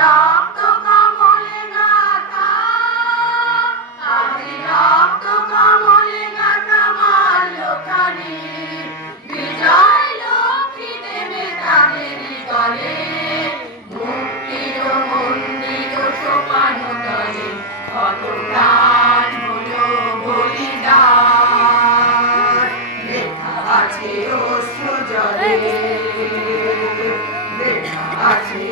রক্ত কমলে গাথা, আজি রক্ত কমলে গাথা মাল্যখানি, বিজয় লক্ষ্মী দেবে তাদের তলে, মুক্তির মন্দির সোপান তলে, কত প্রাণ হলো বলিদান, লেখা আছে অশ্রু জলে, লেখা আছে